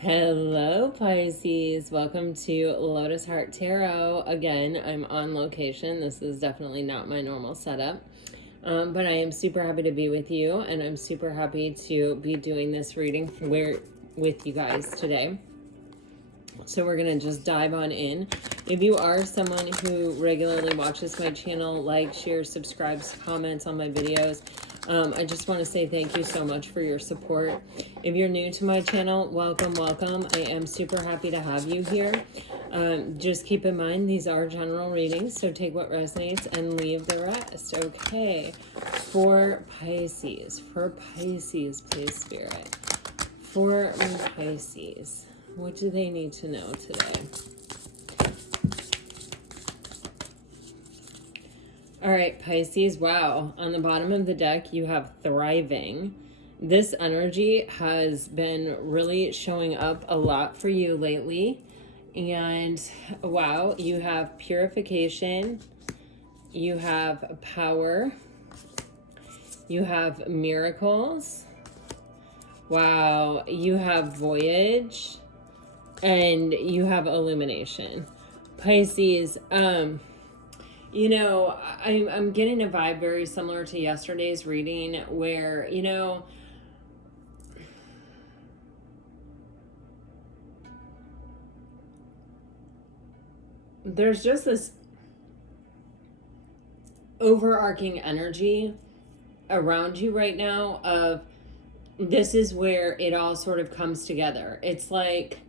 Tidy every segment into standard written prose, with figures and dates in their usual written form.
Hello, Pisces. Welcome to Lotus Heart Tarot. Again, I'm on location. This is definitely not my normal setup, but I am super happy to be with you, and I'm super happy to be doing this reading with you guys today. So we're going to just dive on in. If you are someone who regularly watches my channel, likes, shares, subscribes, comments on my videos, I just want to say thank you so much for your support. If you're new to my channel, welcome, welcome. I am super happy to have you here. Just keep in mind, these are general readings, so take what resonates and leave the rest. Okay, for Pisces, please, Spirit. For Pisces, what do they need to know today? All right, Pisces, wow. On the bottom of the deck, you have thriving. This energy has been really showing up a lot for you lately. And wow, you have purification, you have power, you have miracles. Wow, you have voyage, and you have illumination. Pisces, you know, I'm getting a vibe very similar to yesterday's reading where, you know, there's just this overarching energy around you right now of this is where it all sort of comes together. It's like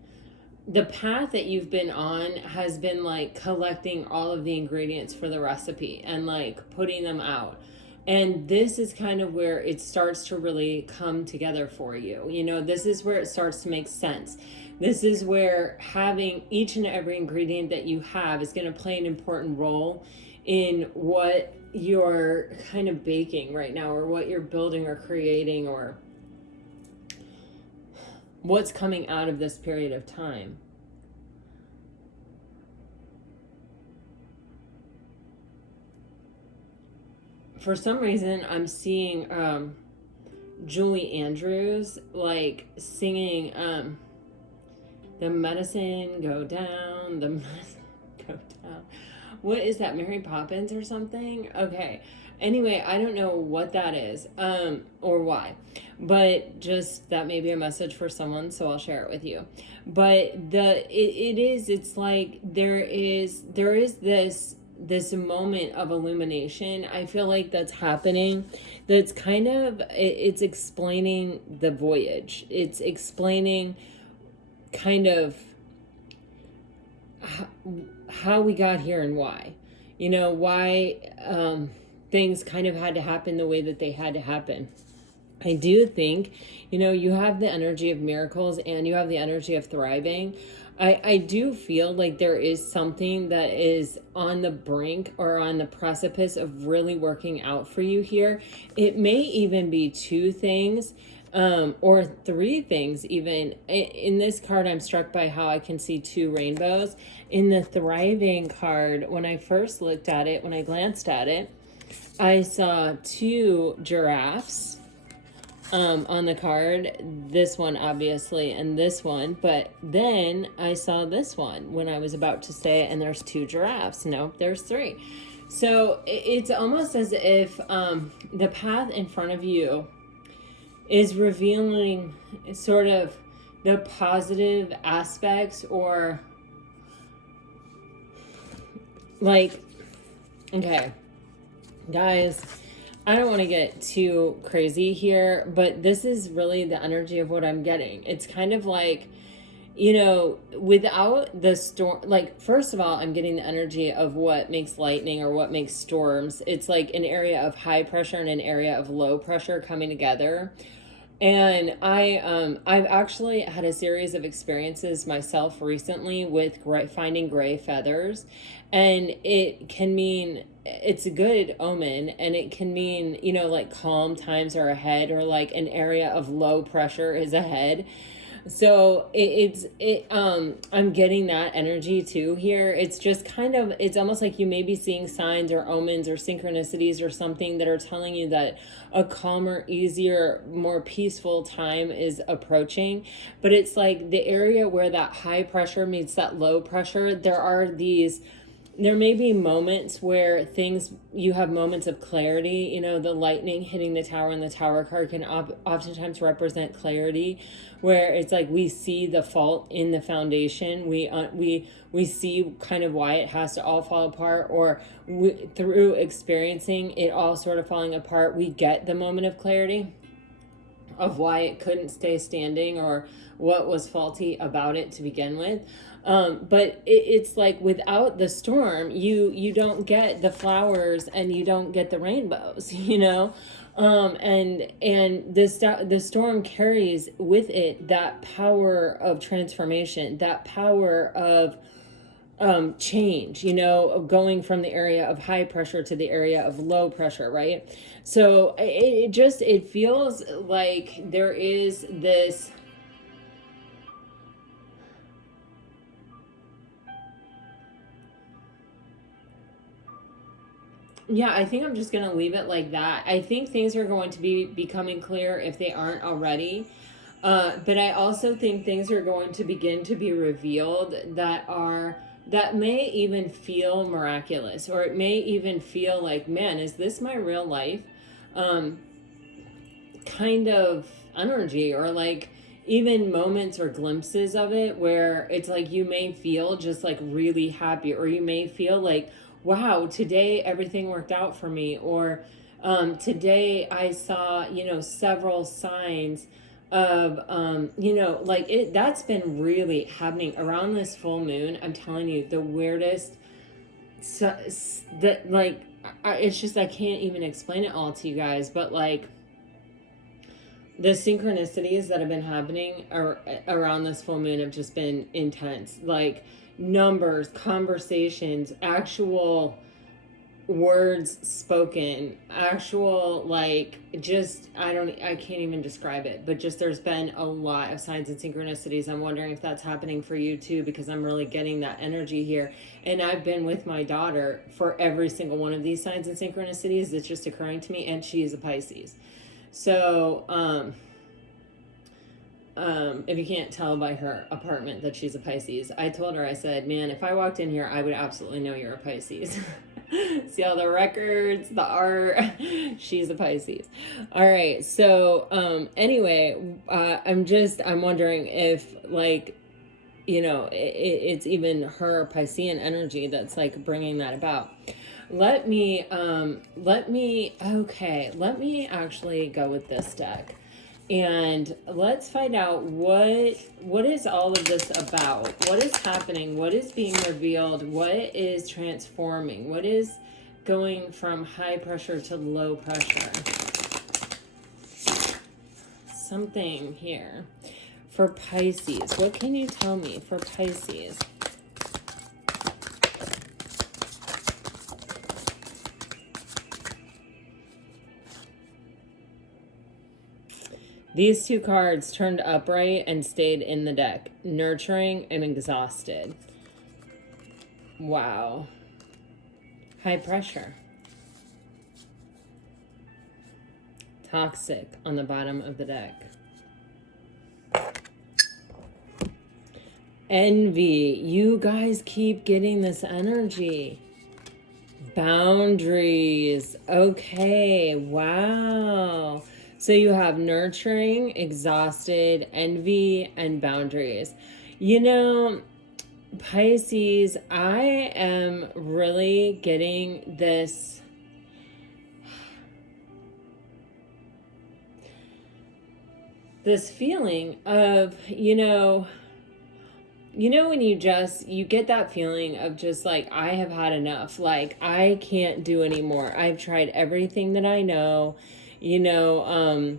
the path that you've been on has been like collecting all of the ingredients for the recipe and like putting them out. And this is kind of where it starts to really come together for you. You know, this is where it starts to make sense. This is where having each and every ingredient that you have is going to play an important role in what you're kind of baking right now, or what you're building or creating, or what's coming out of this period of time. For some reason, I'm seeing Julie Andrews like singing the medicine go down, the medicine go down. What is that, Mary Poppins or something? Okay. Anyway, I don't know what that is or why, but just that may be a message for someone, so I'll share it with you. But it's like there is this moment of illumination. I feel like that's happening. That's kind of, it's explaining the voyage. It's explaining kind of how we got here and why. You know, why things kind of had to happen the way that they had to happen. I do think, you know, you have the energy of miracles and you have the energy of thriving. I do feel like there is something that is on the brink or on the precipice of really working out for you here. It may even be two things or three things even. In this card, I'm struck by how I can see two rainbows. In the thriving card, when I first looked at it, when I glanced at it, I saw two giraffes on the card, this one obviously and this one, but then I saw this one when I was about to say it, and there's two giraffes. Nope, there's three. So it's almost as if the path in front of you is revealing sort of the positive aspects, or like, okay, guys, I don't want to get too crazy here, but this is really the energy of what I'm getting. It's kind of like, you know, without the storm, like, first of all, I'm getting the energy of what makes lightning or what makes storms. It's like an area of high pressure and an area of low pressure coming together. And I've actually had a series of experiences myself recently with finding gray feathers, and it can mean it's a good omen, and it can mean, you know, like calm times are ahead, or like an area of low pressure is ahead. So I'm getting that energy too here. It's just kind of, it's almost like you may be seeing signs or omens or synchronicities or something that are telling you that a calmer, easier, more peaceful time is approaching. But it's like the area where that high pressure meets that low pressure, there may be moments where you have moments of clarity. You know, the lightning hitting the tower and the tower card can oftentimes represent clarity, where it's like we see the fault in the foundation. We see kind of why it has to all fall apart, or through experiencing it all sort of falling apart, we get the moment of clarity of why it couldn't stay standing or what was faulty about it to begin with. But it's like without the storm, you don't get the flowers and you don't get the rainbows, you know. And the storm carries with it that power of transformation, that power of change, you know, of going from the area of high pressure to the area of low pressure, right? So it feels like there is this, yeah, I think I'm just going to leave it like that. I think things are going to be becoming clear if they aren't already. But I also think things are going to begin to be revealed that may even feel miraculous, or it may even feel like, man, is this my real life? Kind of energy, or like even moments or glimpses of it where it's like you may feel just like really happy, or you may feel like, wow, today everything worked out for me, or today I saw, you know, several signs of you know, like it, that's been really happening around this full moon. I'm telling you, the weirdest, so that like it's just, I can't even explain it all to you guys, but like the synchronicities that have been happening around this full moon have just been intense. Like numbers, conversations, actual words spoken, actual, like, just, I can't even describe it, but just there's been a lot of signs and synchronicities. I'm wondering if that's happening for you too, because I'm really getting that energy here. And I've been with my daughter for every single one of these signs and synchronicities that's just occurring to me, and she's a Pisces. So, if you can't tell by her apartment that she's a Pisces, I told her, I said, man, if I walked in here, I would absolutely know you're a Pisces. See all the records, the art, she's a Pisces. All right. So, anyway, I'm wondering if, like, you know, it's even her Piscean energy that's like bringing that about. Let me actually go with this deck, and let's find out what is all of this about. What is happening? What is being revealed? What is transforming? What is going from high pressure to low pressure? Something here for Pisces. What can you tell me for Pisces? These two cards turned upright and stayed in the deck. Nurturing and exhausted. Wow. High pressure. Toxic on the bottom of the deck. Envy. You guys keep getting this energy. Boundaries. Okay. Wow. So you have nurturing, exhausted, envy, and boundaries. You know, Pisces, I am really getting this feeling of, you know, when you get that feeling of just like, I have had enough. Like, I can't do anymore. I've tried everything that I know. You know,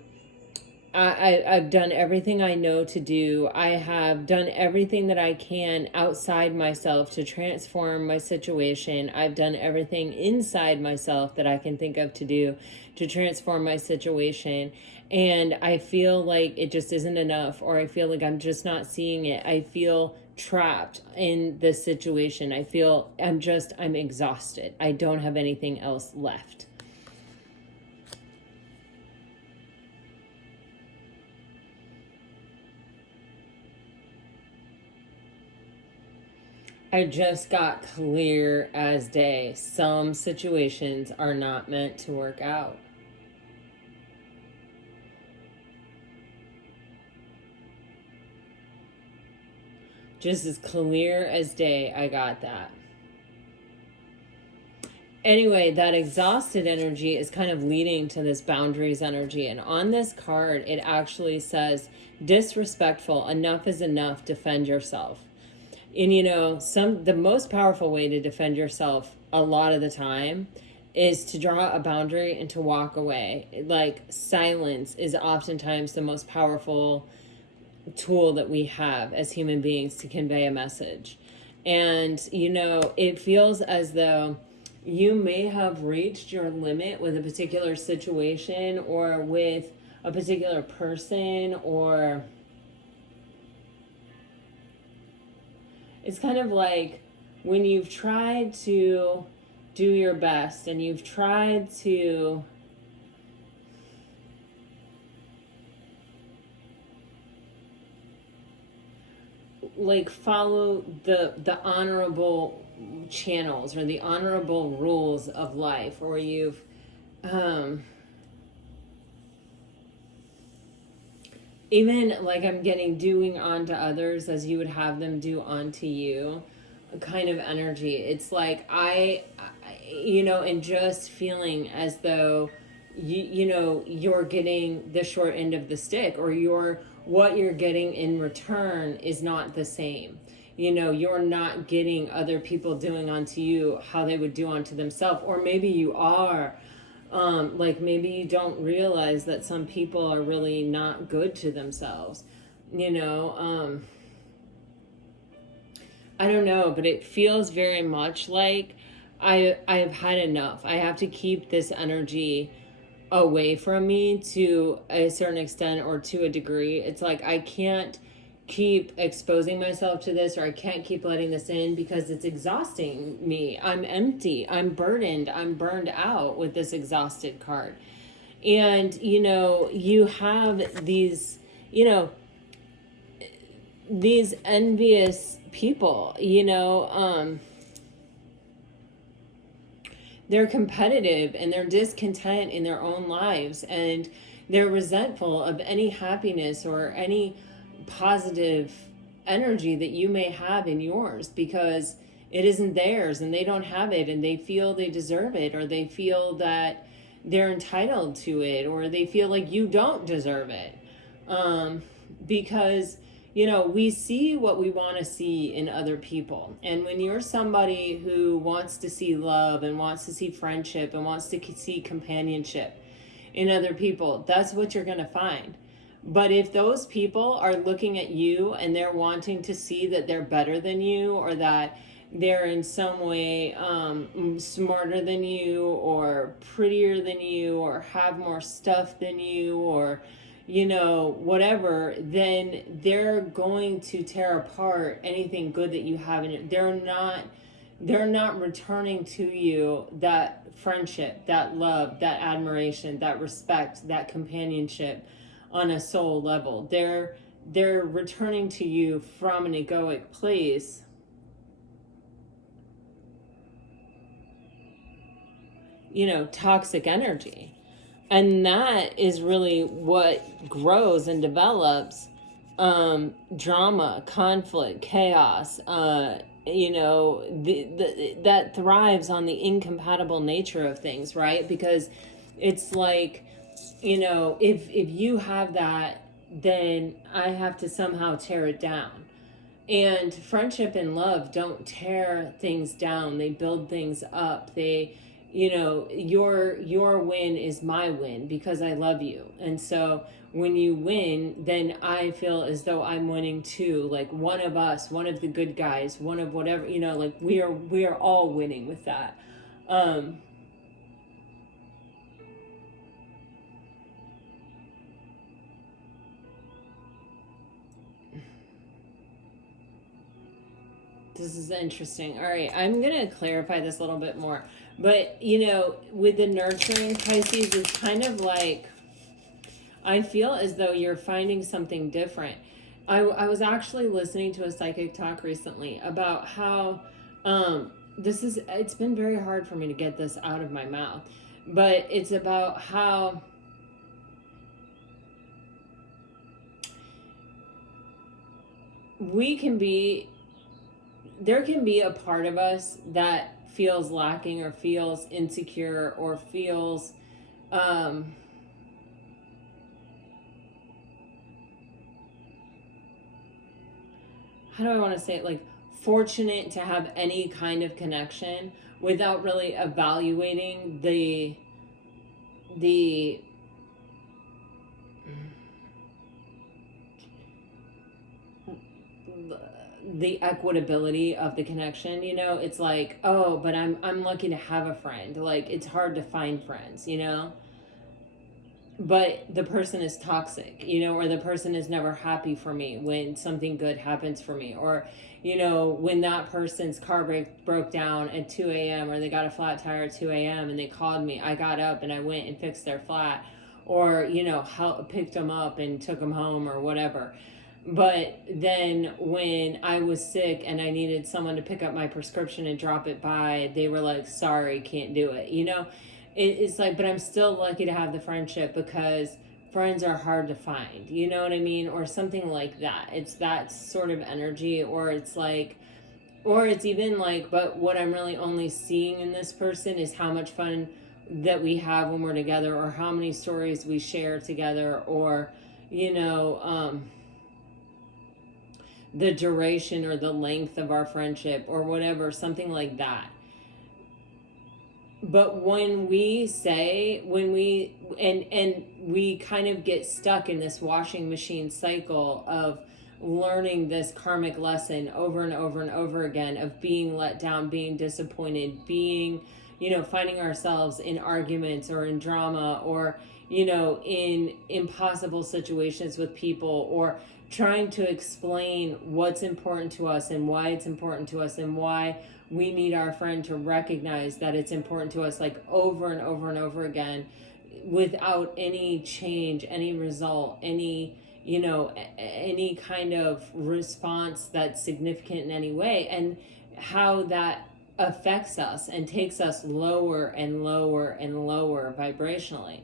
I've done everything I know to do. I have done everything that I can outside myself to transform my situation. I've done everything inside myself that I can think of to do to transform my situation. And I feel like it just isn't enough, or I feel like I'm just not seeing it. I feel trapped in this situation. I feel I'm exhausted. I don't have anything else left. I just got clear as day. Some situations are not meant to work out. Just as clear as day, I got that. Anyway, that exhausted energy is kind of leading to this boundaries energy. And on this card, it actually says, disrespectful, enough is enough, defend yourself. And the most powerful way to defend yourself a lot of the time is to draw a boundary and to walk away. Like, silence is oftentimes the most powerful tool that we have as human beings to convey a message. And it feels as though you may have reached your limit with a particular situation or with a particular person, or it's kind of like when you've tried to do your best and you've tried to follow the honorable channels or the honorable rules of life, or you've even I'm getting doing unto others as you would have them do unto you kind of energy. It's like and just feeling as though you're getting the short end of the stick, or what you're getting in return is not the same. You're not getting other people doing unto you how they would do unto themselves, or maybe you are. Maybe you don't realize that some people are really not good to themselves. I don't know, but it feels very much like I've had enough. I have to keep this energy away from me to a certain extent or to a degree. It's like I can't keep exposing myself to this, or I can't keep letting this in because it's exhausting me. I'm empty. I'm burdened. I'm burned out with this exhausted card. And, you have these, these envious people, they're competitive and they're discontent in their own lives, and they're resentful of any happiness or any positive energy that you may have in yours, because it isn't theirs and they don't have it, and they feel they deserve it, or they feel that they're entitled to it, or they feel like you don't deserve it. Because we see what we want to see in other people. And when you're somebody who wants to see love and wants to see friendship and wants to see companionship in other people, that's what you're going to find. But if those people are looking at you and they're wanting to see that they're better than you, or that they're in some way smarter than you, or prettier than you, or have more stuff than you, or whatever, then they're going to tear apart anything good that you have in it. They're not returning to you that friendship, that love, that admiration, that respect, that companionship on a soul level. They're returning to you from an egoic place, toxic energy. And that is really what grows and develops drama, conflict, chaos, that thrives on the incompatible nature of things, right? Because it's like, if you have that, then I have to somehow tear it down. And friendship and love don't tear things down. They build things up. Your win is my win because I love you. And so when you win, then I feel as though I'm winning too. Like one of us, one of the good guys, one of whatever, you know, like we are all winning with that. This is interesting. All right, I'm going to clarify this a little bit more. But, you know, with the nurturing Pisces, it's kind of like, I feel as though you're finding something different. I was actually listening to a psychic talk recently about how it's been very hard for me to get this out of my mouth, but it's about how there can be a part of us that feels lacking or feels insecure or feels how do I want to say it, like fortunate to have any kind of connection without really evaluating the equitability of the connection. You know, it's like, oh, but I'm lucky to have a friend. Like, it's hard to find friends, you know, but the person is toxic, you know, or the person is never happy for me when something good happens for me, or, you know, when that person's car broke down at 2 a.m. or they got a flat tire at 2 a.m. and they called me, I got up and I went and fixed their flat, or, you know, picked them up and took them home or whatever. But then when I was sick and I needed someone to pick up my prescription and drop it by, they were like, sorry, can't do it. You know, it's like, but I'm still lucky to have the friendship because friends are hard to find. You know what I mean? Or something like that. It's that sort of energy. Or it's like, or it's even like, but what I'm really only seeing in this person is how much fun that we have when we're together, or how many stories we share together, or, you know, the duration or the length of our friendship or whatever, something like that. But when we kind of get stuck in this washing machine cycle of learning this karmic lesson over and over and over again, of being let down, being disappointed, being, you know, finding ourselves in arguments or in drama, or, you know, in impossible situations with people, or trying to explain what's important to us and why it's important to us and why we need our friend to recognize that it's important to us, like over and over and over again, without any change, any result, any, you know, any kind of response that's significant in any way, and how that affects us and takes us lower and lower and lower vibrationally.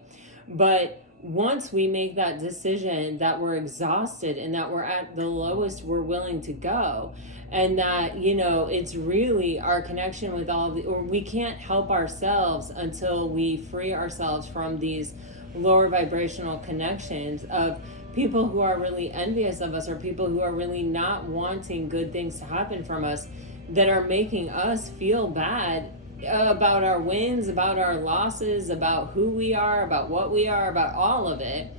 But once we make that decision that we're exhausted and that we're at the lowest we're willing to go, and that, you know, it's really our connection with or we can't help ourselves until we free ourselves from these lower vibrational connections of people who are really envious of us, or people who are really not wanting good things to happen from us, that are making us feel bad about our wins, about our losses, about who we are, about what we are, about all of it.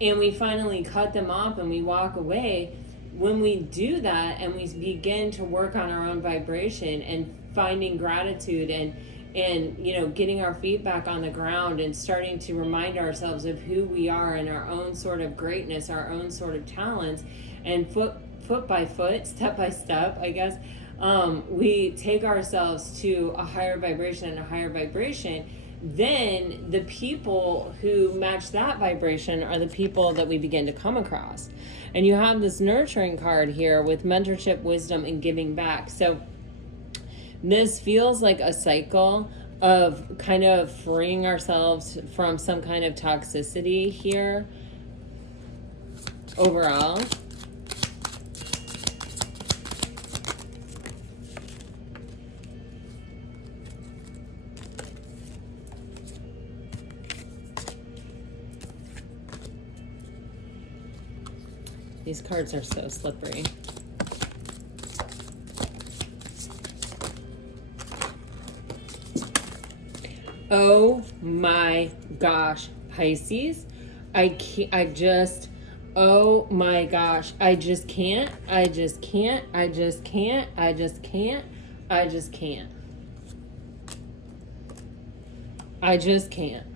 And we finally cut them off and we walk away. When we do that and we begin to work on our own vibration and finding gratitude and you know, getting our feet back on the ground and starting to remind ourselves of who we are and our own sort of greatness, our own sort of talents, and foot by foot, step by step, I guess, we take ourselves to a higher vibration and a higher vibration, then the people who match that vibration are the people that we begin to come across. And you have this nurturing card here with mentorship, wisdom, and giving back. So this feels like a cycle of kind of freeing ourselves from some kind of toxicity here overall. These cards are so slippery. Oh my gosh, Pisces. I can't, I just, oh my gosh, I just can't, I just can't, I just can't, I just can't, I just can't. I just can't.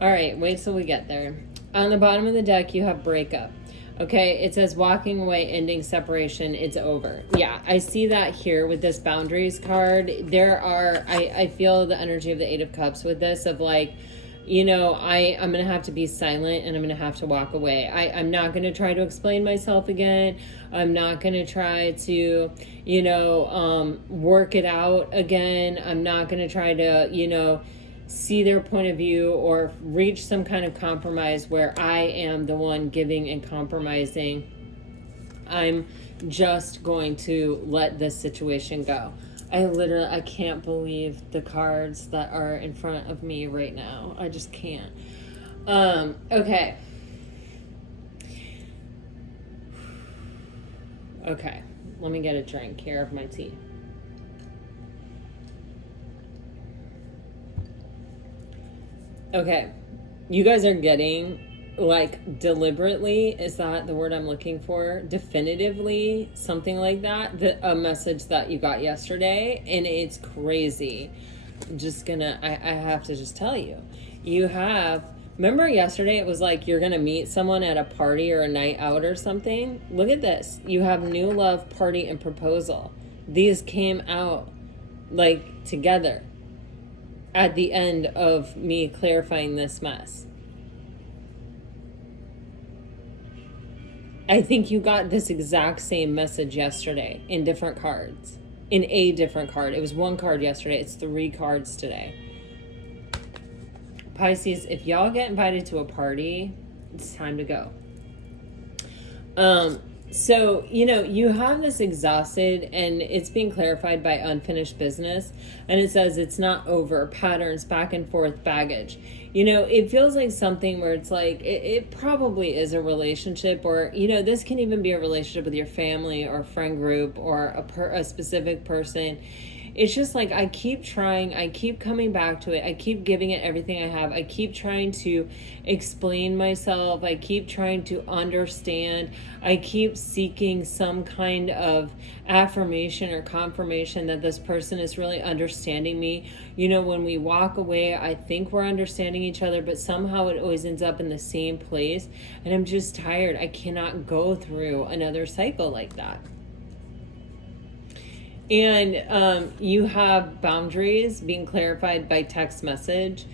All right, wait till we get there. On the bottom of the deck, you have breakup. Okay, it says walking away, ending, separation, it's over. Yeah, I see that here with this boundaries card. There are, I feel the energy of the Eight of Cups with this, of like, you know, I'm going to have to be silent and I'm going to have to walk away. I'm not going to try to explain myself again. I'm not going to try to, you know, work it out again. I'm not going to try to, you know, see their point of view or reach some kind of compromise where I am the one giving and compromising. I'm just going to let this situation go. I can't believe the cards that are in front of me right now. I just can't. Okay. Okay. Let me get a drink here of my tea. Okay. You guys are getting, like, deliberately, is that the word I'm looking for? Definitively, something like that, a message that you got yesterday, and it's crazy. I'm just gonna, I have to just tell you. You have, remember yesterday it was like you're gonna meet someone at a party or a night out or something? Look at this. You have new love, party, and proposal. These came out, like, together at the end of me clarifying this mess. I think you got this exact same message yesterday in different cards. In a different card. It was one card yesterday. It's 3 cards today. Pisces, if y'all get invited to a party, it's time to go. So, you know, you have this exhausted, and it's being clarified by unfinished business. And it says it's not over. Patterns, back and forth, baggage. You know, it feels like something where it's like, it probably is a relationship, or, you know, this can even be a relationship with your family or friend group or a specific person. It's just like, I keep trying, I keep coming back to it, I keep giving it everything I have, I keep trying to explain myself, I keep trying to understand, I keep seeking some kind of affirmation or confirmation that this person is really understanding me. You know, when we walk away, I think we're understanding each other, but somehow it always ends up in the same place, and I'm just tired. I cannot go through another cycle like that. And you have boundaries being clarified by text message,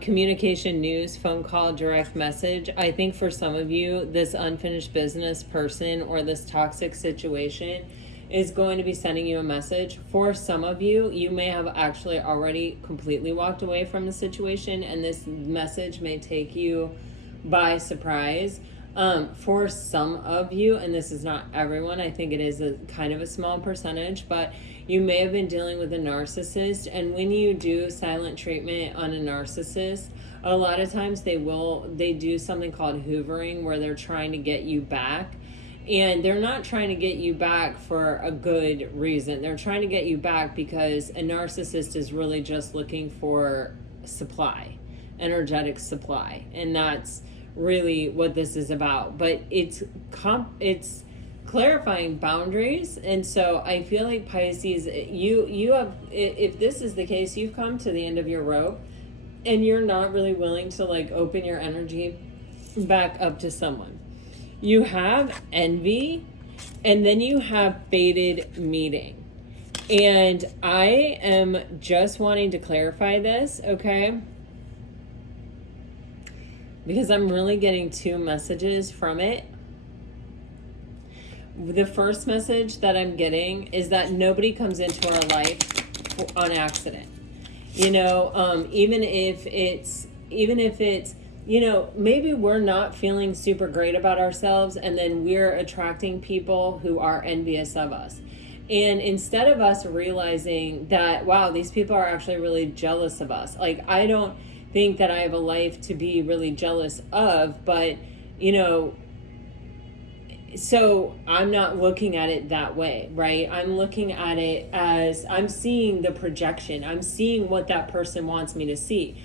communication, news, phone call, direct message. I think for some of you, this unfinished business person or this toxic situation is going to be sending you a message. For some of you, you may have actually already completely walked away from the situation, and this message may take you by surprise. For some of you, and this is not everyone, I think it is a kind of a small percentage, but you may have been dealing with a narcissist, and when you do silent treatment on a narcissist, a lot of times they do something called hoovering, where they're trying to get you back, and they're not trying to get you back for a good reason. They're trying to get you back because a narcissist is really just looking for supply, energetic supply, and that's really what this is about. But it's clarifying boundaries. And so I feel like Pisces, you have, if this is the case, you've come to the end of your rope, and you're not really willing to, like, open your energy back up to someone. You have envy, and then you have fated meeting. And I am just wanting to clarify this, okay? Because I'm really getting 2 messages from it. The first message that I'm getting is that nobody comes into our life on accident. You know, even if it's, you know, maybe we're not feeling super great about ourselves, and then we're attracting people who are envious of us. And instead of us realizing that, wow, these people are actually really jealous of us. Like, I don't think that I have a life to be really jealous of, but, you know, so I'm not looking at it that way, right? I'm looking at it as, I'm seeing the projection. I'm seeing what that person wants me to see.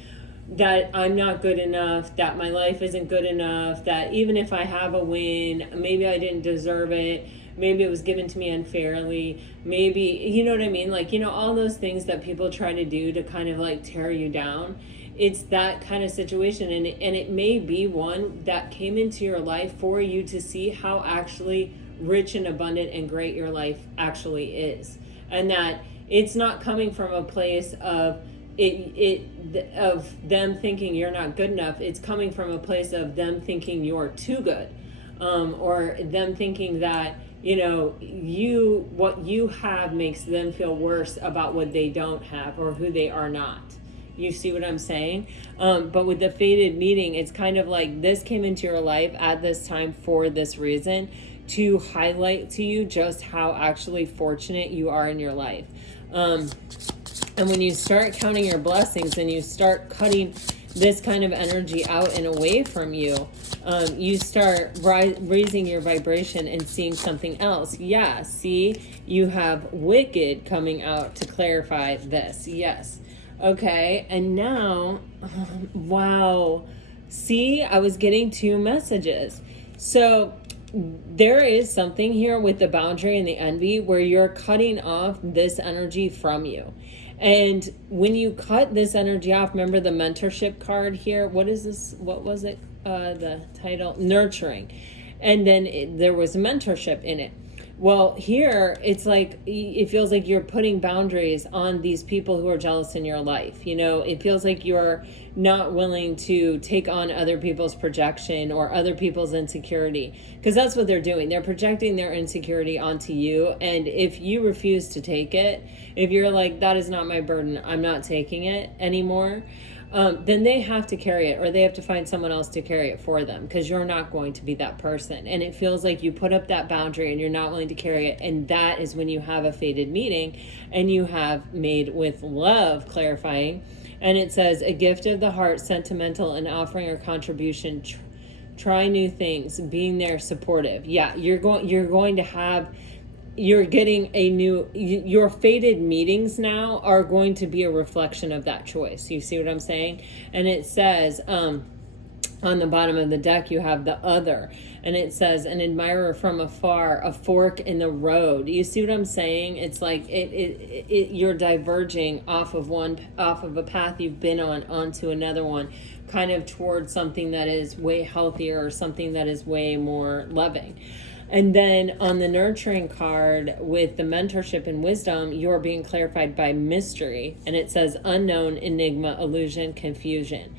that I'm not good enough, that my life isn't good enough, that even if I have a win, maybe I didn't deserve it, maybe it was given to me unfairly, maybe, you know what I mean? Like, all those things that people try to do to kind of like tear you down. It's that kind of situation. And it may be one that came into your life for you to see how actually rich and abundant and great your life actually is. And that it's not coming from a place of of them thinking you're not good enough. It's coming from a place of them thinking you're too good, or them thinking that what you have makes them feel worse about what they don't have or who they are not. You see what I'm saying? But with the fated meeting, it's kind of like this came into your life at this time for this reason, to highlight to you just how actually fortunate you are in your life. And when you start counting your blessings and you start cutting this kind of energy out and away from you, you start raising your vibration and seeing something else. Yeah, see, you have wicked coming out to clarify this. Yes. Okay, and now, wow. See, I was getting two messages. So there is something here with the boundary and the envy where you're cutting off this energy from you. And when you cut this energy off, remember the mentorship card here? What is this? What was it? The title? Nurturing. And then there was mentorship in it. Well, here, it's like, it feels like you're putting boundaries on these people who are jealous in your life. It feels like you're not willing to take on other people's projection or other people's insecurity, because that's what they're doing. They're projecting their insecurity onto you. And if you refuse to take it, if you're like, that is not my burden, I'm not taking it anymore, then they have to carry it, or they have to find someone else to carry it for them, because you're not going to be that person. And it feels like you put up that boundary and you're not willing to carry it. And that is when you have a fated meeting and you have made with love clarifying. And it says, a gift of the heart, sentimental, and offering or contribution, try new things, being there, supportive. Yeah, you're going to have, you're getting your fated meetings now are going to be a reflection of that choice. You see what I'm saying? And it says, on the bottom of the deck, you have the other, and it says, an admirer from afar, a fork in the road. You see what I'm saying? It's like you're diverging off of a path you've been on onto another one, kind of towards something that is way healthier or something that is way more loving. And then on the nurturing card with the mentorship and wisdom, you're being clarified by mystery. And it says unknown, enigma, illusion, confusion,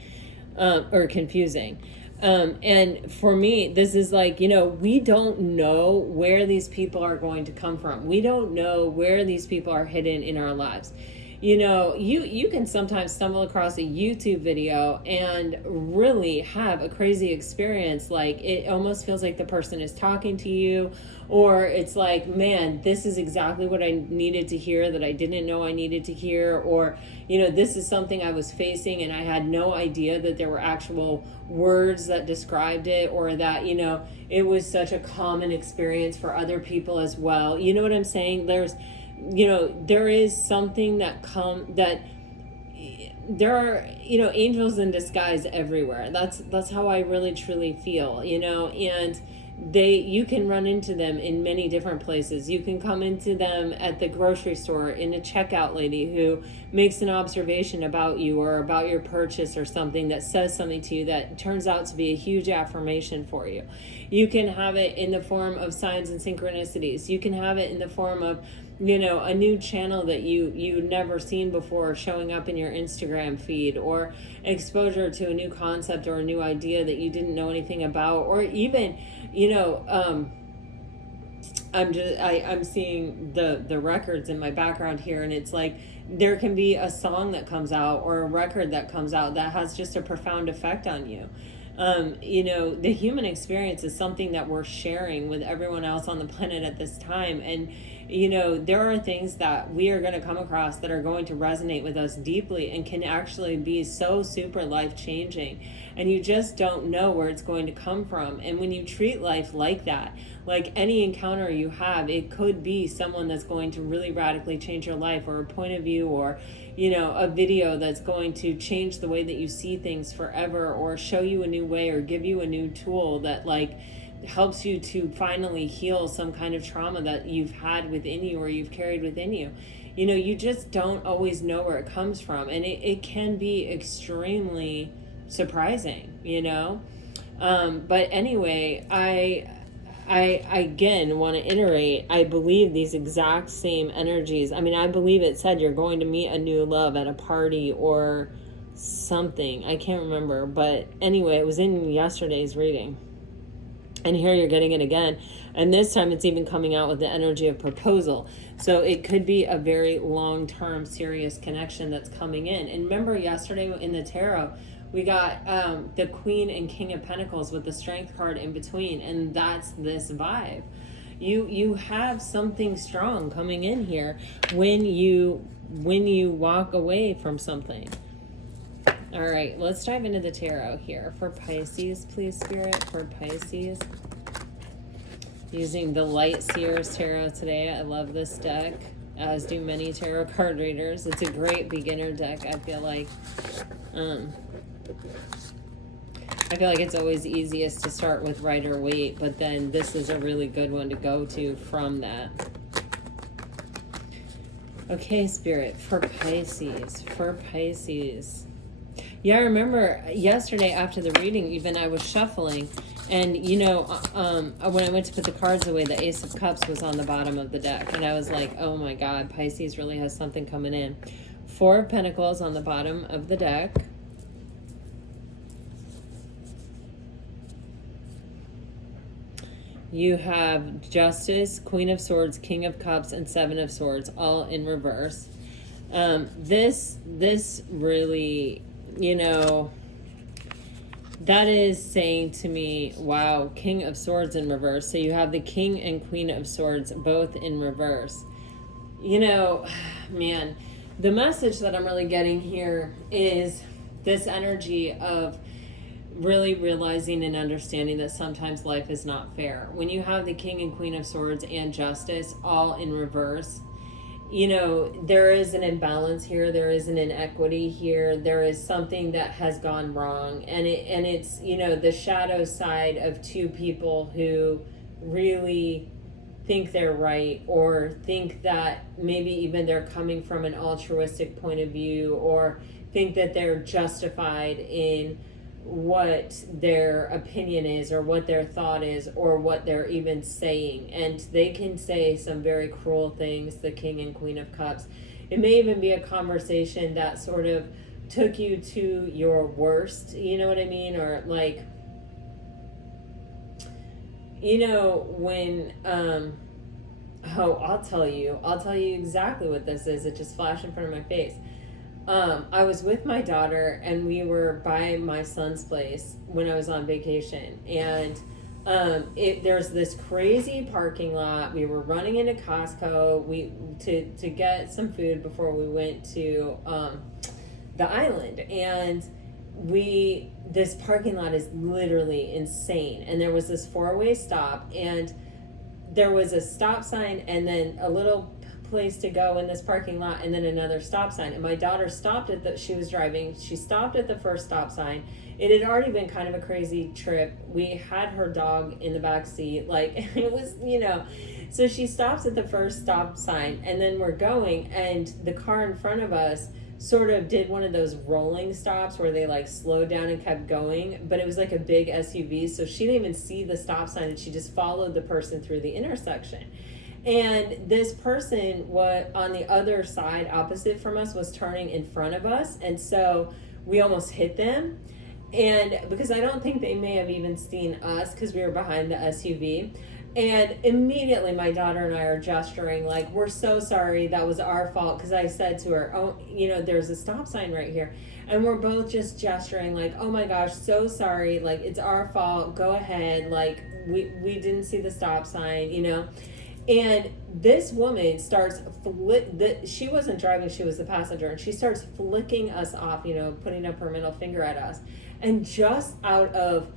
or confusing. And for me, this is like, we don't know where these people are going to come from. We don't know where these people are hidden in our lives. You can sometimes stumble across a YouTube video and really have a crazy experience. Like, it almost feels like the person is talking to you, or it's like, man, this is exactly what I needed to hear that I didn't know I needed to hear. Or, this is something I was facing and I had no idea that there were actual words that described it, or that, it was such a common experience for other people as well. You know what I'm saying? There is something that there are, angels in disguise everywhere. That's how I really truly feel, and you can run into them in many different places. You can come into them at the grocery store, in a checkout lady who makes an observation about you or about your purchase or something, that says something to you that turns out to be a huge affirmation for you. You can have it in the form of signs and synchronicities. You can have it in the form of, a new channel that you've never seen before showing up in your Instagram feed, or exposure to a new concept or a new idea that you didn't know anything about, or even, I'm seeing the records in my background here, and it's like there can be a song that comes out or a record that comes out that has just a profound effect on you. The human experience is something that we're sharing with everyone else on the planet at this time. And, there are things that we are going to come across that are going to resonate with us deeply and can actually be so super life-changing. And you just don't know where it's going to come from. And when you treat life like that, like any encounter you have, it could be someone that's going to really radically change your life, or a point of view, or a video that's going to change the way that you see things forever, or show you a new way, or give you a new tool that like helps you to finally heal some kind of trauma that you've had within you or you've carried within you. You just don't always know where it comes from, and it can be extremely surprising, but anyway, I again want to iterate, I believe these exact same energies. I mean, I believe it said you're going to meet a new love at a party or something. I can't remember, but anyway, it was in yesterday's reading. And here you're getting it again. And this time it's even coming out with the energy of proposal. So it could be a very long-term, serious connection that's coming in. And remember yesterday in the tarot, we got the Queen and King of Pentacles with the Strength card in between. And that's this vibe. You have something strong coming in here when you walk away from something. All right, let's dive into the tarot here for Pisces, please, Spirit, for Pisces. Using the Light Seers Tarot today. I love this deck, as do many tarot card readers. It's a great beginner deck, I feel like. I feel like it's always easiest to start with Rider-Waite, but then this is a really good one to go to from that. Okay, Spirit, for Pisces, for Pisces. Yeah, I remember yesterday after the reading, even I was shuffling, and when I went to put the cards away, the Ace of Cups was on the bottom of the deck, and I was like, oh my God, Pisces really has something coming in. Four of Pentacles on the bottom of the deck. You have Justice, Queen of Swords, King of Cups, and Seven of Swords, all in reverse. This really, that is saying to me, wow, King of Swords in reverse. So you have the King and Queen of Swords both in reverse. Man, the message that I'm really getting here is this energy of really realizing and understanding that sometimes life is not fair. When you have the King and Queen of Swords and Justice all in reverse, there is an imbalance here. There is an inequity here. There is something that has gone wrong. And it's, the shadow side of two people who really think they're right, or think that maybe even they're coming from an altruistic point of view, or think that they're justified in what their opinion is, or what their thought is, or what they're even saying. And they can say some very cruel things, the King and Queen of Cups. It may even be a conversation that sort of took you to your worst, you know what I mean? Or like, when I'll tell you exactly what this is. It just flashed in front of my face. I was with my daughter, and we were by my son's place when I was on vacation, and there's this crazy parking lot. We were running into Costco to get some food before we went to the island, and this parking lot is literally insane. And there was this four-way stop, and there was a stop sign, and then a little place to go in this parking lot, and then another stop sign. And my daughter stopped she was driving, she stopped at the first stop sign. It had already been kind of a crazy trip. We had her dog in the back seat, like it was, so she stops at the first stop sign, and then we're going, and the car in front of us sort of did one of those rolling stops where they like slowed down and kept going, but it was like a big SUV, so she didn't even see the stop sign, and she just followed the person through the intersection. And this person on the other side opposite from us was turning in front of us, and so we almost hit them. And because I don't think they may have even seen us, because we were behind the SUV. And immediately my daughter and I are gesturing like, we're so sorry, that was our fault. Because I said to her, oh, there's a stop sign right here. And we're both just gesturing like, oh my gosh, so sorry, like it's our fault, go ahead, like we didn't see the stop sign, And this woman starts she wasn't driving, she was the passenger, and she starts flicking us off, putting up her middle finger at us. And just out of,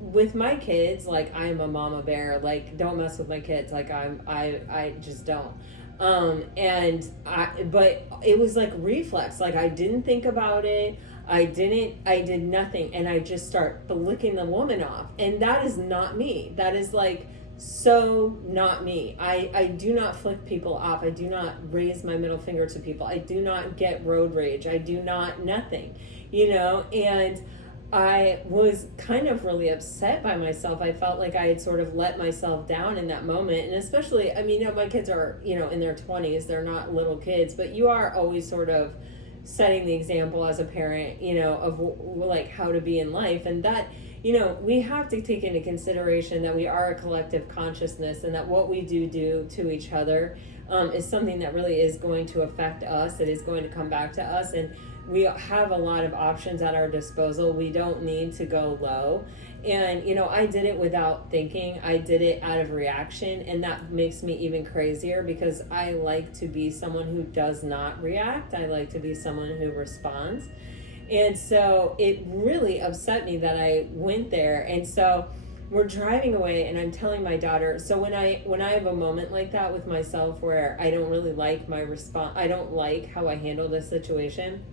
with my kids, like, I'm a mama bear. Like, don't mess with my kids. Like, I just don't. But it was like reflex. Like, I didn't think about it. I did nothing. And I just start flicking the woman off. And that is not me. That is like, so not me. I do not flick people off. I do not raise my middle finger to people. I do not get road rage. I do not nothing, and I was kind of really upset by myself. I felt like I had sort of let myself down in that moment. And especially, I mean, my kids are, in their 20s. They're not little kids, but you are always sort of setting the example as a parent, of like how to be in life. And that, we have to take into consideration that we are a collective consciousness, and that what we do to each other is something that really is going to affect us. It is going to come back to us. And we have a lot of options at our disposal. We don't need to go low. And, I did it without thinking. I did it out of reaction. And that makes me even crazier, because I like to be someone who does not react. I like to be someone who responds. And so it really upset me that I went there. And so we're driving away, and I'm telling my daughter, so when I have a moment like that with myself where I don't really like my response, I don't like how I handle this situation,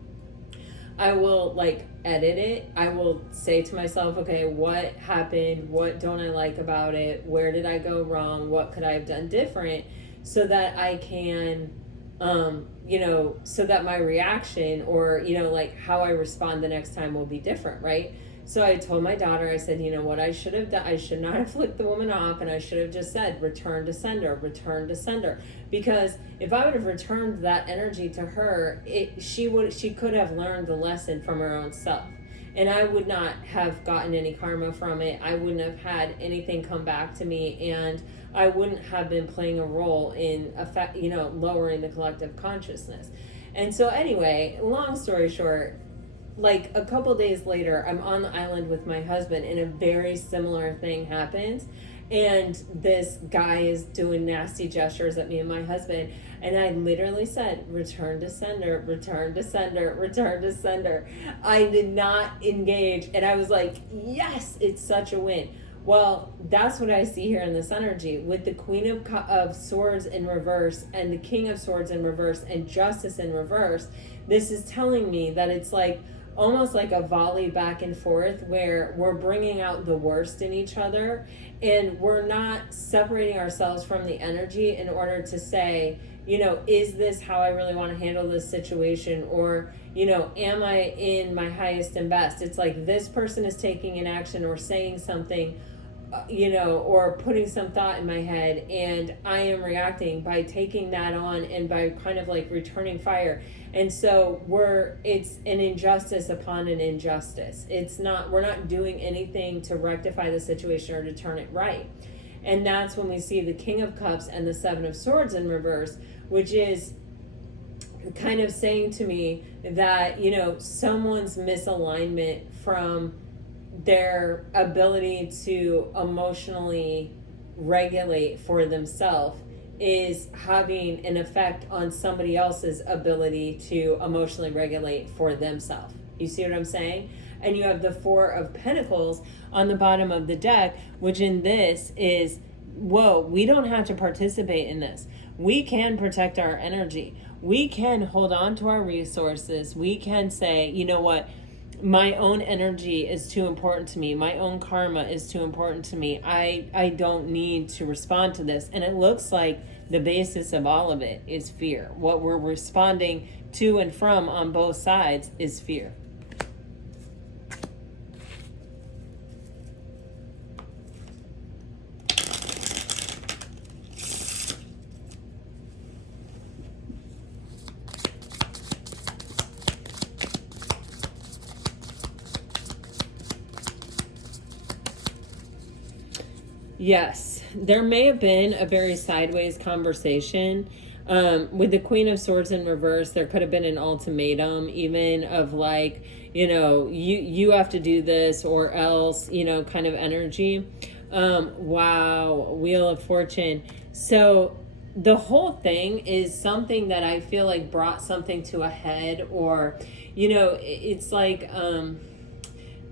I will like edit it. I will say to myself, okay, what happened? What don't I like about it? Where did I go wrong? What could I have done different? So that I can, so that my reaction, or, like how I respond the next time will be different, right? So I told my daughter, I said, what I should have done, I should not have flicked the woman off, and I should have just said, return to sender, return to sender. Because if I would have returned that energy to her, she could have learned the lesson from her own self. And I would not have gotten any karma from it. I wouldn't have had anything come back to me, and I wouldn't have been playing a role in lowering the collective consciousness. And so anyway, long story short, like a couple days later, I'm on the island with my husband, and a very similar thing happens. And this guy is doing nasty gestures at me and my husband. And I literally said, return to sender, return to sender, return to sender. I did not engage. And I was like, yes, it's such a win. Well, that's what I see here in this energy with the Queen of Swords in reverse and the King of Swords in reverse and Justice in reverse. This is telling me that it's like almost like a volley back and forth, where we're bringing out the worst in each other, and we're not separating ourselves from the energy in order to say, is this how I really want to handle this situation? Or, am I in my highest and best? It's like this person is taking an action or saying something, or putting some thought in my head, and I am reacting by taking that on and by kind of like returning fire. And so it's an injustice upon an injustice. We're not doing anything to rectify the situation or to turn it right. And that's when we see the King of Cups and the Seven of Swords in reverse, which is kind of saying to me that, someone's misalignment from their ability to emotionally regulate for themselves is having an effect on somebody else's ability to emotionally regulate for themselves. You see what I'm saying? And you have the Four of Pentacles on the bottom of the deck, which in this is, whoa, we don't have to participate in this. We can protect our energy. We can hold on to our resources. We can say, you know what? My own energy is too important to me. My own karma is too important to me. I don't need to respond to this. And it looks like the basis of all of it is fear. What we're responding to and from on both sides is fear. Yes, there may have been a very sideways conversation. With the Queen of Swords in reverse, there could have been an ultimatum, even of like, you have to do this or else, kind of energy. Wow, Wheel of Fortune. So the whole thing is something that I feel like brought something to a head, or, it's like,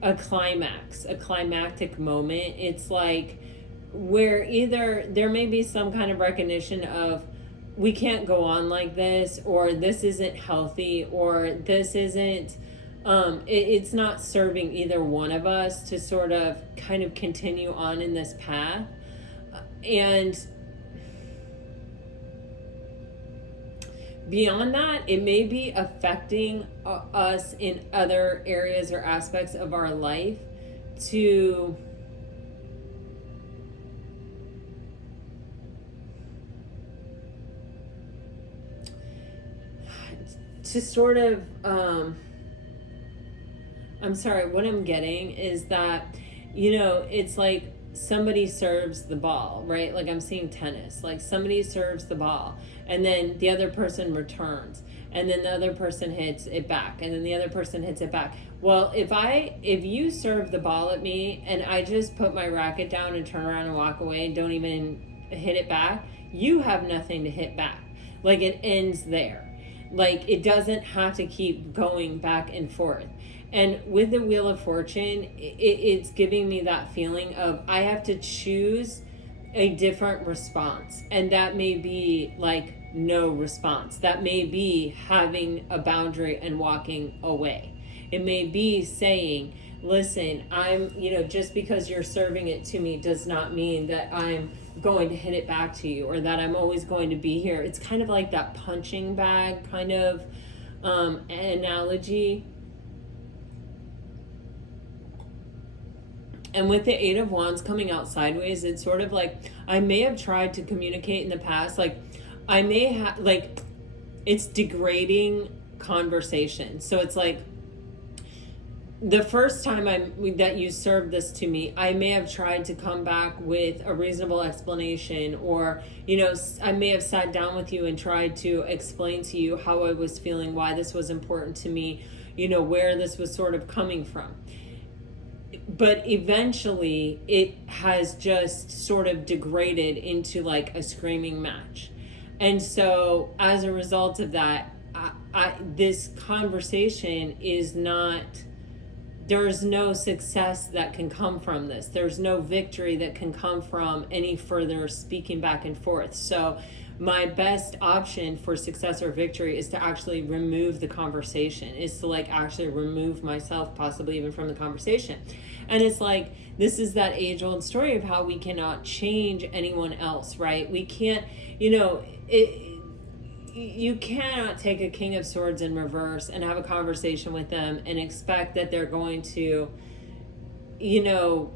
a climax, a climactic moment. It's like where either there may be some kind of recognition of we can't go on like this, or this isn't healthy, or this isn't it's not serving either one of us to sort of kind of continue on in this path. And beyond that, it may be affecting us in other areas or aspects of our life to sort of I'm sorry, what I'm getting is that, you know, it's like somebody serves the ball, right? Like I'm seeing tennis, like somebody serves the ball and then the other person returns and then the other person hits it back and then the other person hits it back. Well, if you serve the ball at me and I just put my racket down and turn around and walk away and don't even hit it back, you have nothing to hit back. Like it ends there. Like it doesn't have to keep going back and forth. And with the Wheel of Fortune, it's giving me that feeling of I have to choose a different response. And that may be like no response. That may be having a boundary and walking away. It may be saying, listen, just because you're serving it to me does not mean that I'm going to hit it back to you or that I'm always going to be here. It's kind of like that punching bag kind of analogy. And with the Eight of Wands coming out sideways, it's sort of like I may have tried to communicate in the past. Like I may have, like, it's degrading conversation. So it's like the first time that you served this to me, I may have tried to come back with a reasonable explanation, or, you know, I may have sat down with you and tried to explain to you how I was feeling, why this was important to me, you know, where this was sort of coming from. But eventually it has just sort of degraded into like a screaming match. And so as a result of that, this conversation is not, there's no success that can come from this. There's no victory that can come from any further speaking back and forth. So my best option for success or victory is to actually remove the conversation, is to like actually remove myself possibly even from the conversation. And it's like, this is that age-old story of how we cannot change anyone else, right? We can't, you know, you cannot take a King of Swords in reverse and have a conversation with them and expect that they're going to, you know,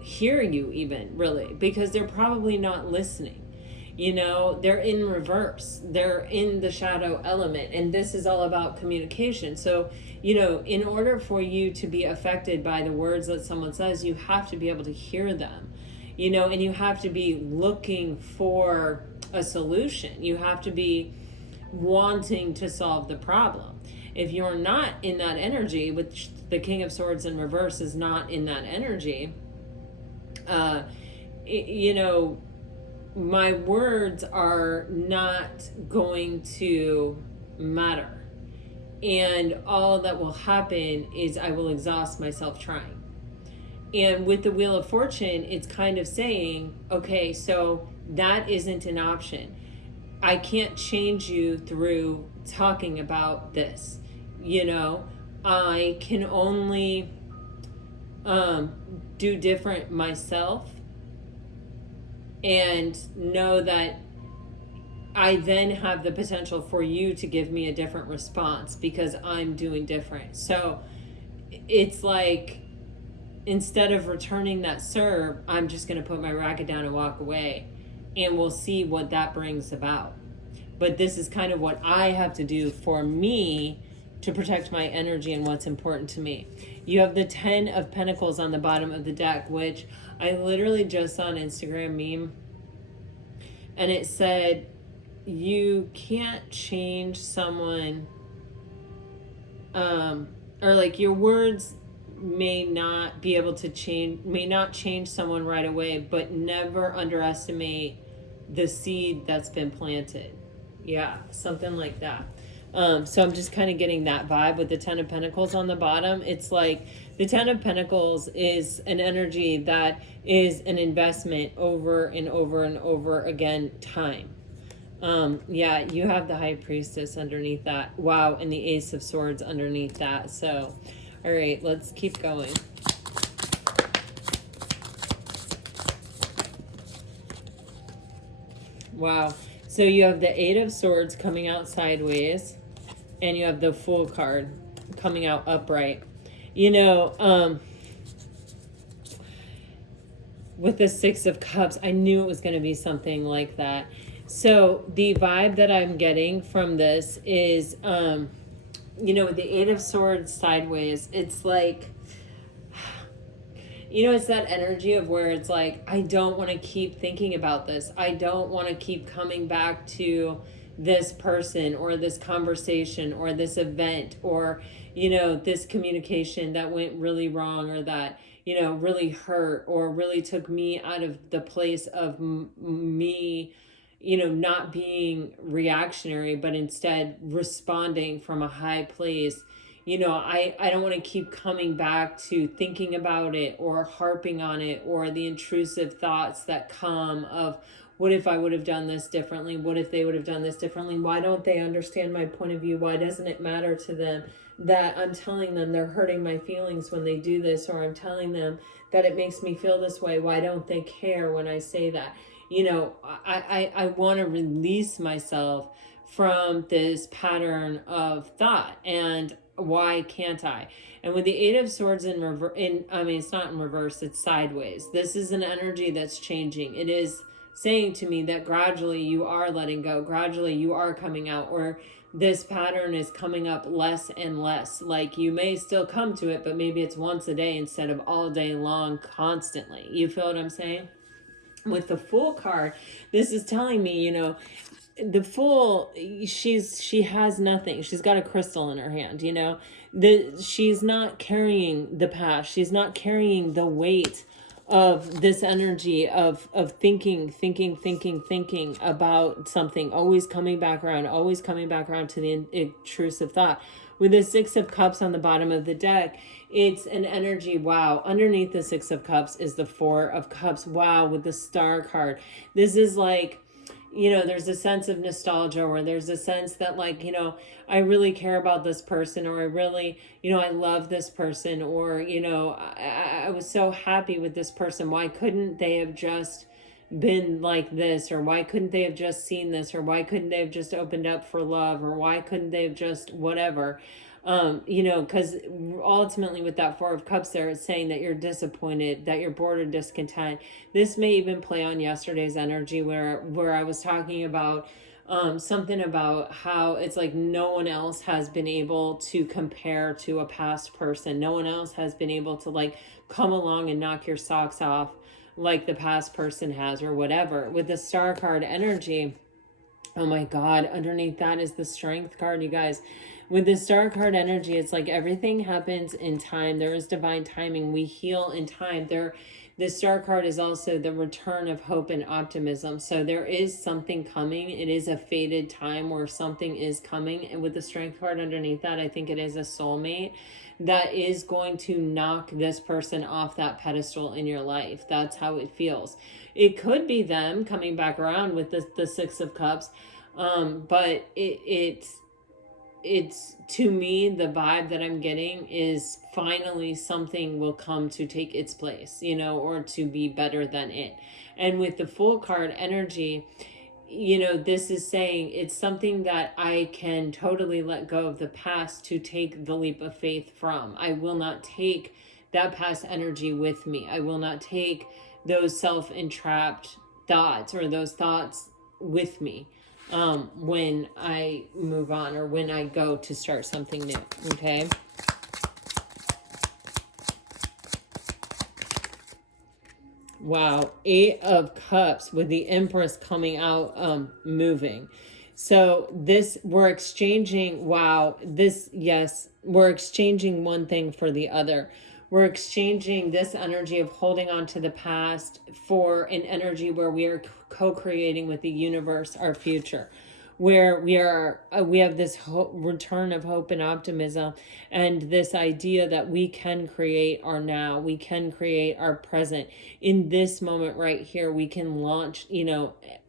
hear you even, really, because they're probably not listening. You know, they're in reverse. They're in the shadow element. And this is all about communication. So, you know, in order for you to be affected by the words that someone says, you have to be able to hear them, you know, and you have to be looking for a solution. You have to be wanting to solve the problem. If you're not in that energy, which the King of Swords in reverse is not in that energy, you know, my words are not going to matter. And all that will happen is I will exhaust myself trying. And with the Wheel of Fortune, it's kind of saying, okay, so that isn't an option. I can't change you through talking about this. You know, I can only do different myself, and know that I then have the potential for you to give me a different response because I'm doing different. So it's like, instead of returning that serve, I'm just going to put my racket down and walk away, and we'll see what that brings about. But this is kind of what I have to do for me to protect my energy and what's important to me. You have the 10 of Pentacles on the bottom of the deck, which I literally just saw an Instagram meme, and it said, you can't change someone, or like your words may not be able to change, may not change someone right away, but never underestimate the seed that's been planted. Yeah, something like that. So I'm just kind of getting that vibe with the Ten of Pentacles on the bottom. It's like the Ten of Pentacles is an energy that is an investment over and over and over again, time. Yeah, you have the High Priestess underneath that. Wow, and the Ace of Swords underneath that. So, all right, let's keep going. Wow. So you have the Eight of Swords coming out sideways, and you have the Fool card coming out upright. You know, with the Six of Cups, I knew it was going to be something like that. So the vibe that I'm getting from this is, you know, with the Eight of Swords sideways, it's like, you know, it's that energy of where it's like, I don't want to keep thinking about this. I don't want to keep coming back to this person or this conversation or this event or, you know, this communication that went really wrong or that, you know, really hurt or really took me out of the place of me, you know, not being reactionary, but instead responding from a high place. You know, I don't want to keep coming back to thinking about it or harping on it or the intrusive thoughts that come of, what if I would have done this differently? What if they would have done this differently? Why don't they understand my point of view? Why doesn't it matter to them that I'm telling them they're hurting my feelings when they do this, or I'm telling them that it makes me feel this way? Why don't they care when I say that? You know, I want to release myself from this pattern of thought. And why can't I? And with the Eight of Swords in reverse, I mean, it's not in reverse, it's sideways. This is an energy that's changing. It is saying to me that gradually you are letting go, gradually you are coming out, or this pattern is coming up less and less. Like, you may still come to it, but maybe it's once a day instead of all day long, constantly. You feel what I'm saying? With the Fool card, this is telling me, you know, the Fool, she has nothing. She's got a crystal in her hand, you know. She's not carrying the past. She's not carrying the weight of this energy of thinking about something, always coming back around to the intrusive thought. With the Six of Cups on the bottom of the deck, it's an energy, wow. Underneath the Six of Cups is the Four of Cups. Wow, with the Star card. This is like, you know, there's a sense of nostalgia, or there's a sense that, like, you know, I really care about this person, or I really, you know, I love this person, or, you know, I was so happy with this person. Why couldn't they have just been like this? Or why couldn't they have just seen this? Or why couldn't they have just opened up for love? Or why couldn't they have just whatever? You know, because ultimately with that Four of Cups there, it's saying that you're disappointed, that you're bored or discontent. This may even play on yesterday's energy where I was talking about something about how it's like no one else has been able to compare to a past person. No one else has been able to, like, come along and knock your socks off like the past person has, or whatever. With the Star card energy, oh my God, underneath that is the Strength card, you guys. With the Star card energy, it's like everything happens in time. There is divine timing. We heal in time. The Star card is also the return of hope and optimism. So there is something coming. It is a fated time where something is coming. And with the Strength card underneath that, I think it is a soulmate that is going to knock this person off that pedestal in your life. That's how it feels. It could be them coming back around with the Six of Cups. But it's to me, the vibe that I'm getting is finally something will come to take its place, you know, or to be better than it. And with the Fool card energy, you know, this is saying it's something that I can totally let go of the past to take the leap of faith from. I will not take that past energy with me. I will not take those self-entrapped thoughts or those thoughts with me when I move on, or when I go to start something new. Okay. Wow, Eight of Cups with the Empress coming out, moving. So this, we're exchanging, wow, this, yes, we're exchanging one thing for the other. We're exchanging this energy of holding on to the past for an energy where we are co-creating with the universe our future. where we have this return of hope and optimism, and this idea that we can create our now, we can create our present in this moment right here. We can launch,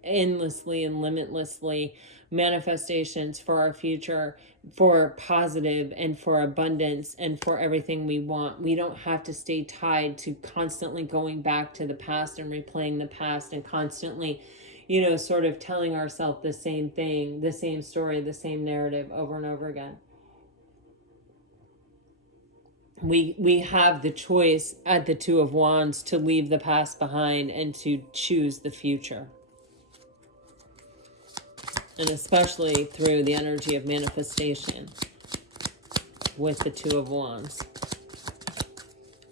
endlessly and limitlessly manifestations for our future, for positive and for abundance and for everything we want. We don't have to stay tied to constantly going back to the past and replaying the past and constantly, sort of telling ourselves the same thing, the same story, the same narrative over and over again. We have the choice at the Two of Wands to leave the past behind and to choose the future. And especially through the energy of manifestation with the Two of Wands.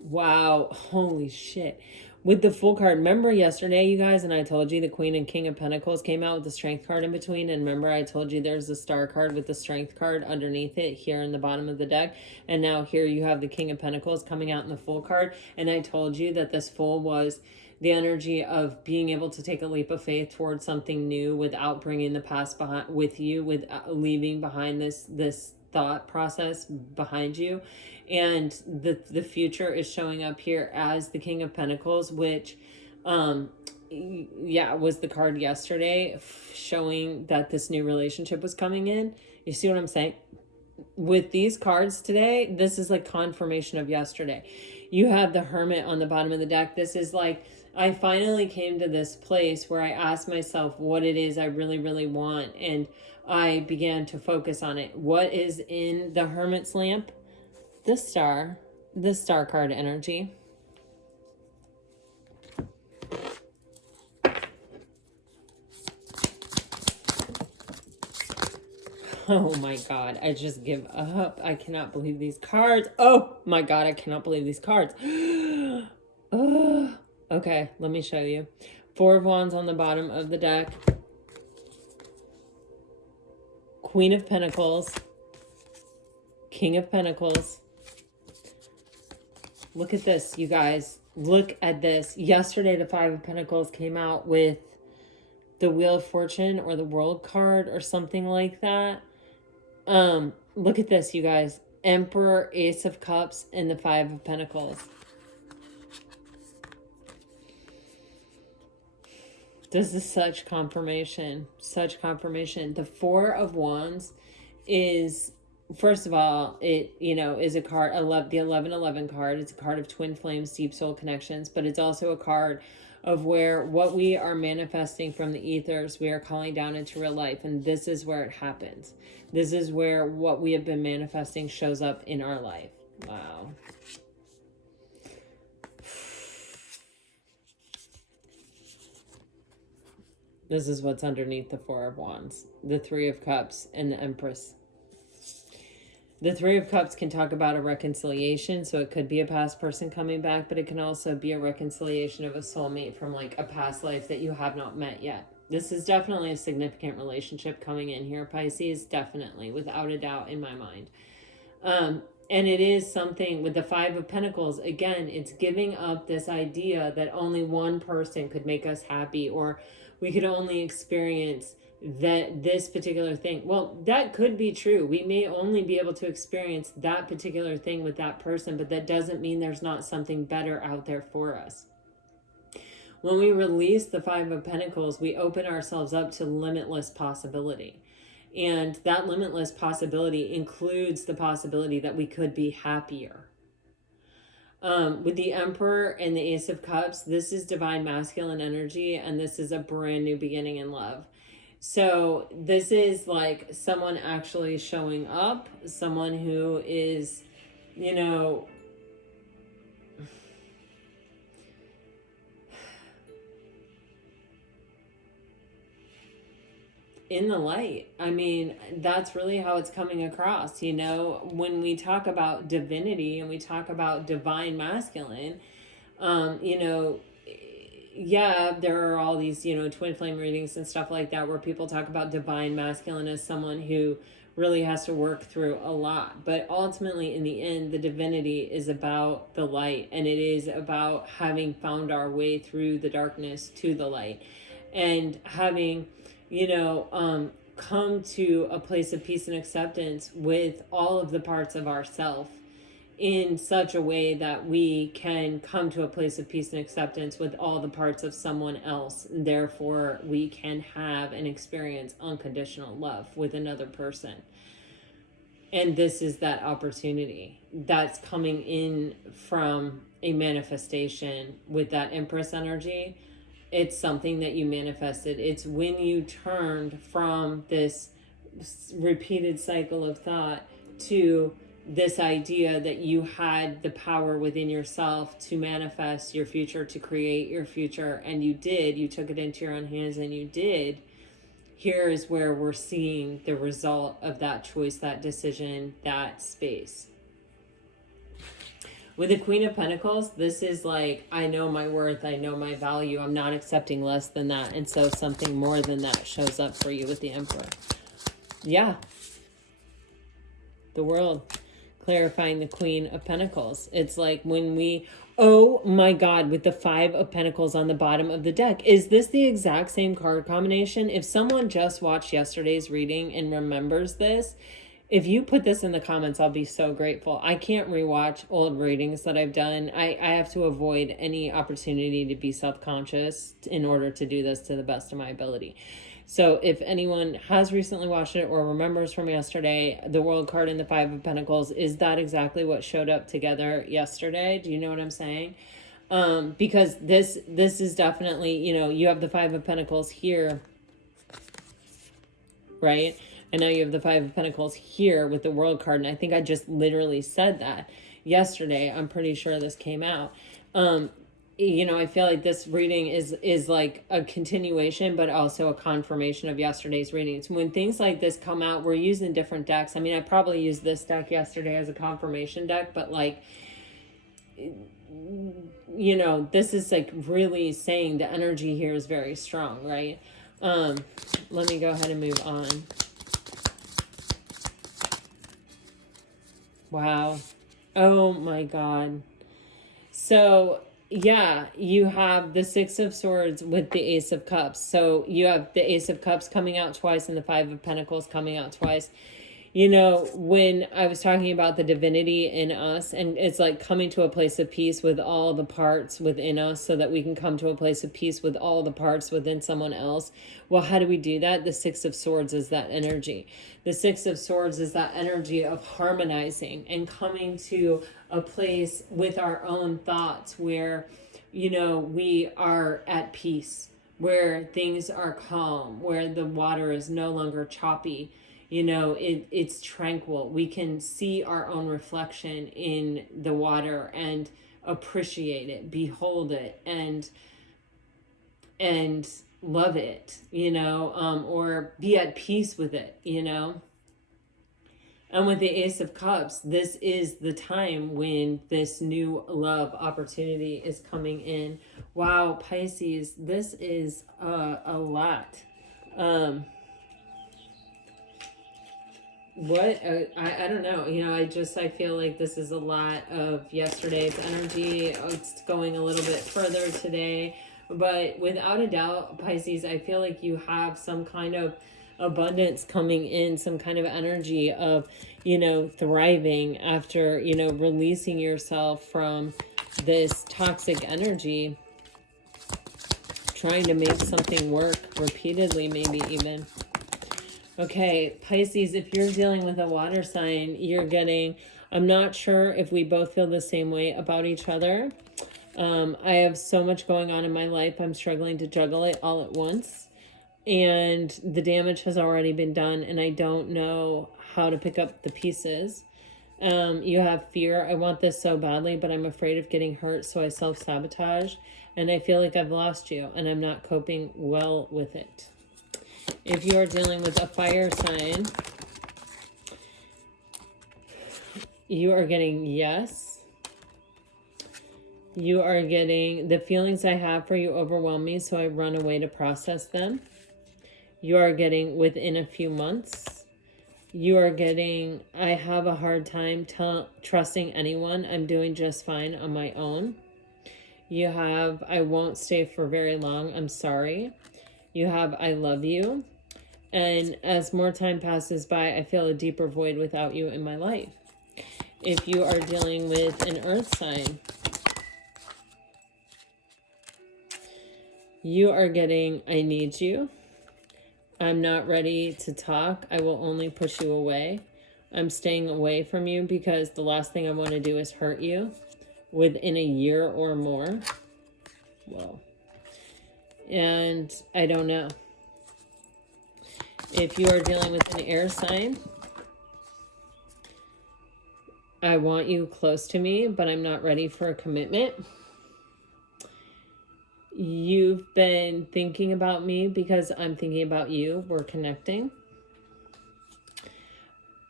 Wow, holy shit. With the Fool card, remember yesterday, you guys, and I told you the Queen and King of Pentacles came out with the Strength card in between, and remember I told you there's the Star card with the Strength card underneath it here in the bottom of the deck, and now here you have the King of Pentacles coming out in the Fool card, and I told you that this Fool was the energy of being able to take a leap of faith towards something new without bringing the past behind with you, with leaving behind this thought process behind you. And the future is showing up here as the King of Pentacles, which was the card yesterday, showing that this new relationship was coming in. You see what I'm saying? With these cards today, this is like confirmation of yesterday. You have the Hermit on the bottom of the deck. This is like, I finally came to this place where I asked myself what it is I really, really want, and I began to focus on it. What is in the Hermit's lamp? The Star card energy. Oh my God, I just give up. I cannot believe these cards. Oh my God, I cannot believe these cards. Okay, let me show you. Four of Wands on the bottom of the deck. Queen of Pentacles. King of Pentacles. Look at this, you guys. Look at this. Yesterday, the Five of Pentacles came out with the Wheel of Fortune or the World card or something like that. Look at this, you guys. Emperor, Ace of Cups, and the Five of Pentacles. This is such confirmation. Such confirmation. The Four of Wands is, first of all, it, is a card, the 1111 card. It's a card of twin flames, deep soul connections, but it's also a card of where what we are manifesting from the ethers, we are calling down into real life. And this is where it happens. This is where what we have been manifesting shows up in our life. Wow. This is what's underneath the Four of Wands, the Three of Cups, and the Empress. The Three of Cups can talk about a reconciliation, so it could be a past person coming back, but it can also be a reconciliation of a soulmate from like a past life that you have not met yet. This is definitely a significant relationship coming in here, Pisces, definitely, without a doubt in my mind. And it is something with the Five of Pentacles, again, it's giving up this idea that only one person could make us happy, or we could only experience this particular thing. Well, that could be true. We may only be able to experience that particular thing with that person, but that doesn't mean there's not something better out there for us. When we release the Five of Pentacles, we open ourselves up to limitless possibility. And that limitless possibility includes the possibility that we could be happier. With the Emperor and the Ace of Cups, this is divine masculine energy, and this is a brand new beginning in love. So this is like someone actually showing up, someone who is, in the light. I mean, that's really how it's coming across. When we talk about divinity and we talk about divine masculine, there are all these, twin flame readings and stuff like that where people talk about divine masculine as someone who really has to work through a lot. But ultimately, in the end, the divinity is about the light, and it is about having found our way through the darkness to the light, and having, come to a place of peace and acceptance with all of the parts of ourself in such a way that we can come to a place of peace and acceptance with all the parts of someone else. Therefore, we can have and experience unconditional love with another person. And this is that opportunity that's coming in from a manifestation with that Empress energy. It's something that you manifested. It's when you turned from this repeated cycle of thought to this idea that you had the power within yourself to manifest your future, to create your future. And you did. You took it into your own hands and you did. Here is where we're seeing the result of that choice, that decision, that space. With the Queen of Pentacles, this is like, I know my worth, I know my value, I'm not accepting less than that. And so something more than that shows up for you with the Emperor. Yeah. The World, clarifying the Queen of Pentacles. It's like when we, oh my God, with the Five of Pentacles on the bottom of the deck. Is this the exact same card combination? If someone just watched yesterday's reading and remembers this, if you put this in the comments, I'll be so grateful. I can't rewatch old readings that I've done. I have to avoid any opportunity to be self-conscious in order to do this to the best of my ability. So if anyone has recently watched it or remembers from yesterday, the World card and the Five of Pentacles, is that exactly what showed up together yesterday? Do you know what I'm saying? Because this is definitely, you know, you have the Five of Pentacles here, right? And now you have the Five of Pentacles here with the World card. And I think I just literally said that yesterday. I'm pretty sure this came out. You know, I feel like this reading is like a continuation, but also a confirmation of yesterday's readings. When things like this come out, we're using different decks. I mean, I probably used this deck yesterday as a confirmation deck, but like, you know, this is like really saying the energy here is very strong, right? Let me go ahead and move on. Wow. Oh my God. So yeah, you have the Six of Swords with the Ace of Cups. So you have the Ace of Cups coming out twice and the Five of Pentacles coming out twice. You know, when I was talking about the divinity in us, and it's like coming to a place of peace with all the parts within us so that we can come to a place of peace with all the parts within someone else. Well, how do we do that? The Six of Swords is that energy. The Six of Swords is that energy of harmonizing and coming to a place with our own thoughts where, you know, we are at peace, where things are calm, where the water is no longer choppy. You know, it's tranquil. We can see our own reflection in the water and appreciate it, behold it, and love it, you know, or be at peace with it, you know. And with the Ace of Cups, this is the time when this new love opportunity is coming in. Wow, Pisces, this is a lot. I don't know, you know, I feel like this is a lot of yesterday's energy. It's going a little bit further today, but without a doubt, Pisces, I feel like you have some kind of abundance coming in, some kind of energy of, you know, thriving after, you know, releasing yourself from this toxic energy, trying to make something work repeatedly, maybe even. Okay, Pisces, if you're dealing with a water sign, you're getting, I'm not sure if we both feel the same way about each other. I have so much going on in my life. I'm struggling to juggle it all at once. And the damage has already been done, and I don't know how to pick up the pieces. You have fear. I want this so badly, but I'm afraid of getting hurt, so I self-sabotage. And I feel like I've lost you, and I'm not coping well with it. If you are dealing with a fire sign, you are getting yes. You are getting the feelings I have for you overwhelm me, so I run away to process them. You are getting within a few months. You are getting, I have a hard time trusting anyone. I'm doing just fine on my own. You have, I won't stay for very long. I'm sorry. You have, I love you. And as more time passes by, I feel a deeper void without you in my life. If you are dealing with an earth sign, you are getting, I need you. I'm not ready to talk. I will only push you away. I'm staying away from you because the last thing I want to do is hurt you within a year or more. Whoa. And I don't know. If you are dealing with an air sign, I want you close to me, but I'm not ready for a commitment. You've been thinking about me because I'm thinking about you. We're connecting.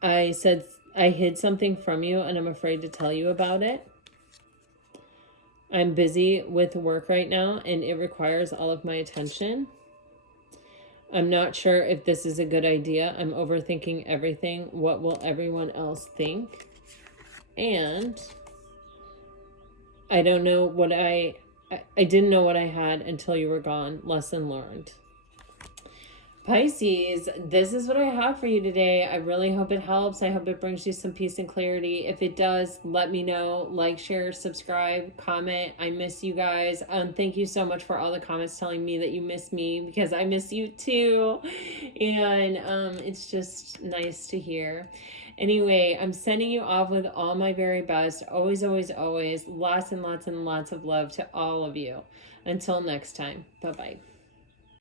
I said I hid something from you and I'm afraid to tell you about it. I'm busy with work right now and it requires all of my attention. I'm not sure if this is a good idea. I'm overthinking everything. What will everyone else think? And I don't know what I didn't know what I had until you were gone. Lesson learned. Pisces, this is what I have for you today. I really hope it helps. I hope it brings you some peace and clarity. If it does, let me know. Like, share, subscribe, comment. I miss you guys. Thank you so much for all the comments telling me that you miss me, because I miss you too. And it's just nice to hear. Anyway, I'm sending you off with all my very best. Always, always, always. Lots and lots and lots of love to all of you. Until next time. Bye-bye.